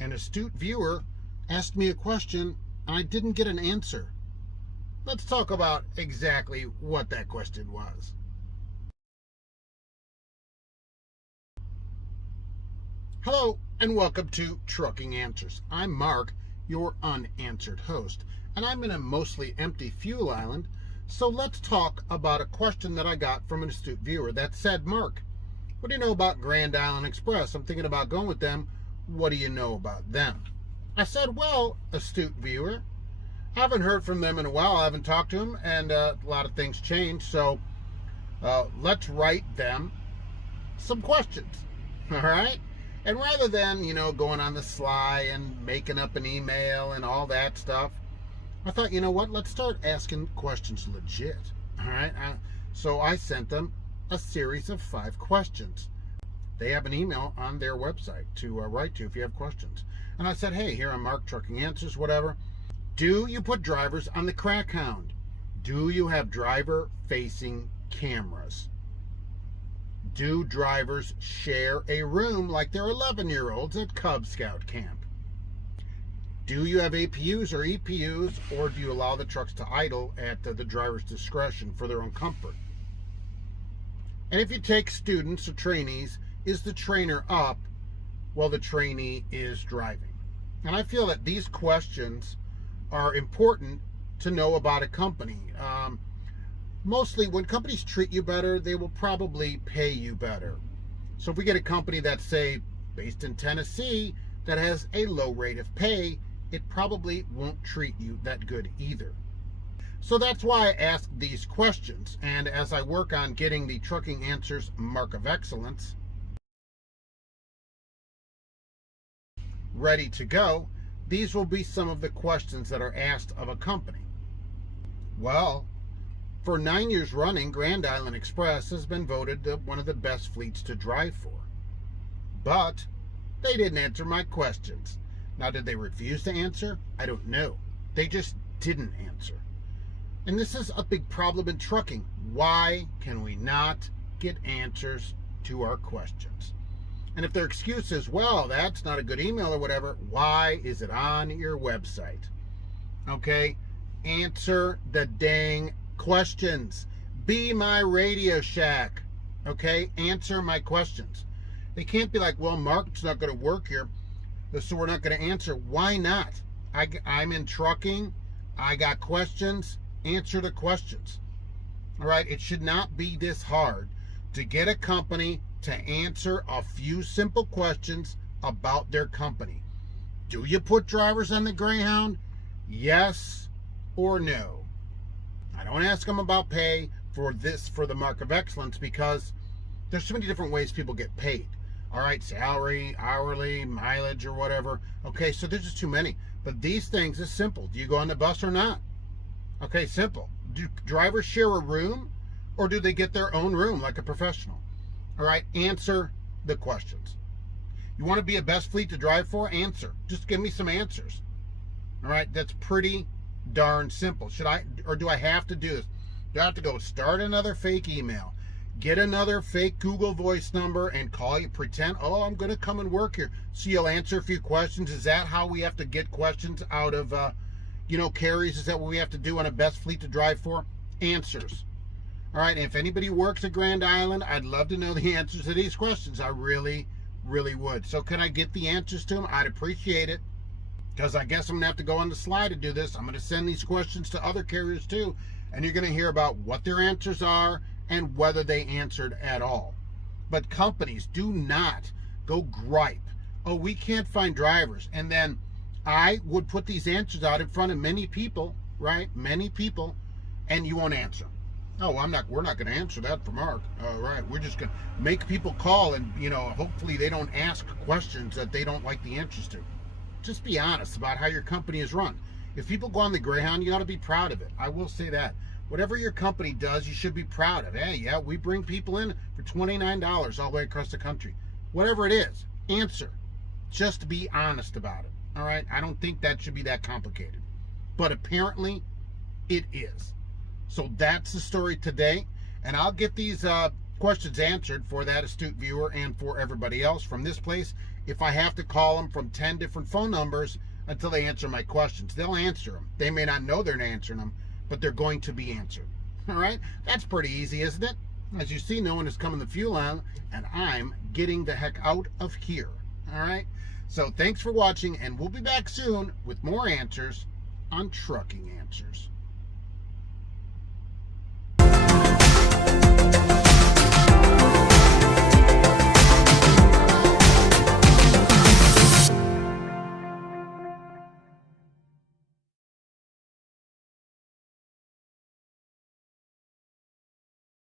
An astute viewer asked me a question and I didn't get an answer. Let's talk about exactly what that question was. Hello and welcome to Trucking Answers. I'm Mark, your unanswered host, and I'm in a mostly empty fuel island, so let's talk about a question that I got from an astute viewer that said, Mark, what do you know about Grand Island Express? I'm thinking about going with them. What do you know about them? I said, well, astute viewer, I haven't heard from them in a while. I haven't talked to them, and a lot of things changed, so let's write them some questions, all right? And rather than, going on the sly and making up an email and all that stuff, I thought, you know what, let's start asking questions legit, all right? So I sent them a series of 5 questions. They have an email on their website to write to if you have questions. And I said, hey, here I'm Mark, Trucking Answers, whatever. Do you put drivers on the crack hound? Do you have driver-facing cameras? Do drivers share a room like they're 11-year-olds at Cub Scout camp? Do you have APUs or EPUs, or do you allow the trucks to idle at the driver's discretion for their own comfort? And if you take students or trainees, is the trainer up while the trainee is driving? And I feel that these questions are important to know about a company. Mostly when companies treat you better, they will probably pay you better. So if we get a company that's, say, based in Tennessee that has a low rate of pay, it probably won't treat you that good either. So that's why I ask these questions. And as I work on getting the Trucking Answers Mark of Excellence ready to go, these will be some of the questions that are asked of a company. Well, for 9 years running, Grand Island Express has been voted one of the best fleets to drive for. But they didn't answer my questions. Now, did they refuse to answer? I don't know. They just didn't answer. And this is a big problem in trucking. Why can we not get answers to our questions? And if their excuse is, well, that's not a good email or whatever, why is it on your website? Okay? Answer the dang questions. Be my Radio Shack. Okay? Answer my questions. They can't be like, well, Mark's not going to work here, so we're not going to answer. Why not? I'm in trucking. I got questions. Answer the questions. All right? It should not be this hard to get a company to answer a few simple questions about their company. Do you put drivers on the Greyhound? Yes or no? I don't ask them about pay for the Mark of Excellence, because there's so many different ways people get paid. All right, salary, hourly, mileage, or whatever. Okay, so there's just too many. But these things is simple. Do you go on the bus or not? Okay, simple. Do drivers share a room, or do they get their own room like a professional? All right, answer the questions. You want to be a best fleet to drive for? Answer. Just give me some answers. All right, that's pretty darn simple. Should I, or do I have to do this? Do I have to go start another fake email, get another fake Google Voice number, and call you, pretend, oh, I'm going to come and work here, so you'll answer a few questions? Is that how we have to get questions out of, carriers? Is that what we have to do on a best fleet to drive for? Answers. All right, and if anybody works at Grand Island, I'd love to know the answers to these questions. I really, really would. So can I get the answers to them? I'd appreciate it, because I guess I'm going to have to go on the slide to do this. I'm going to send these questions to other carriers too, and you're going to hear about what their answers are and whether they answered at all. But companies, do not go gripe, oh, we can't find drivers. And then I would put these answers out in front of many people, right? Many people, and you won't answer. Oh, we're not going to answer that for Mark. All right, we're just going to make people call, and, hopefully they don't ask questions that they don't like the answers to. Just be honest about how your company is run. If people go on the Greyhound, you ought to be proud of it. I will say that. Whatever your company does, you should be proud of. Hey, yeah, we bring people in for $29 all the way across the country. Whatever it is, answer. Just be honest about it. All right? I don't think that should be that complicated. But apparently, it is. So that's the story today. And I'll get these questions answered for that astute viewer and for everybody else from this place. if I have to call them from 10 different phone numbers until they answer my questions. They'll answer them. They may not know they're answering them, but they're going to be answered. All right? That's pretty easy, isn't it? As you see, no one is coming to the fuel line, and I'm getting the heck out of here. All right? So thanks for watching, and we'll be back soon with more answers on Trucking Answers.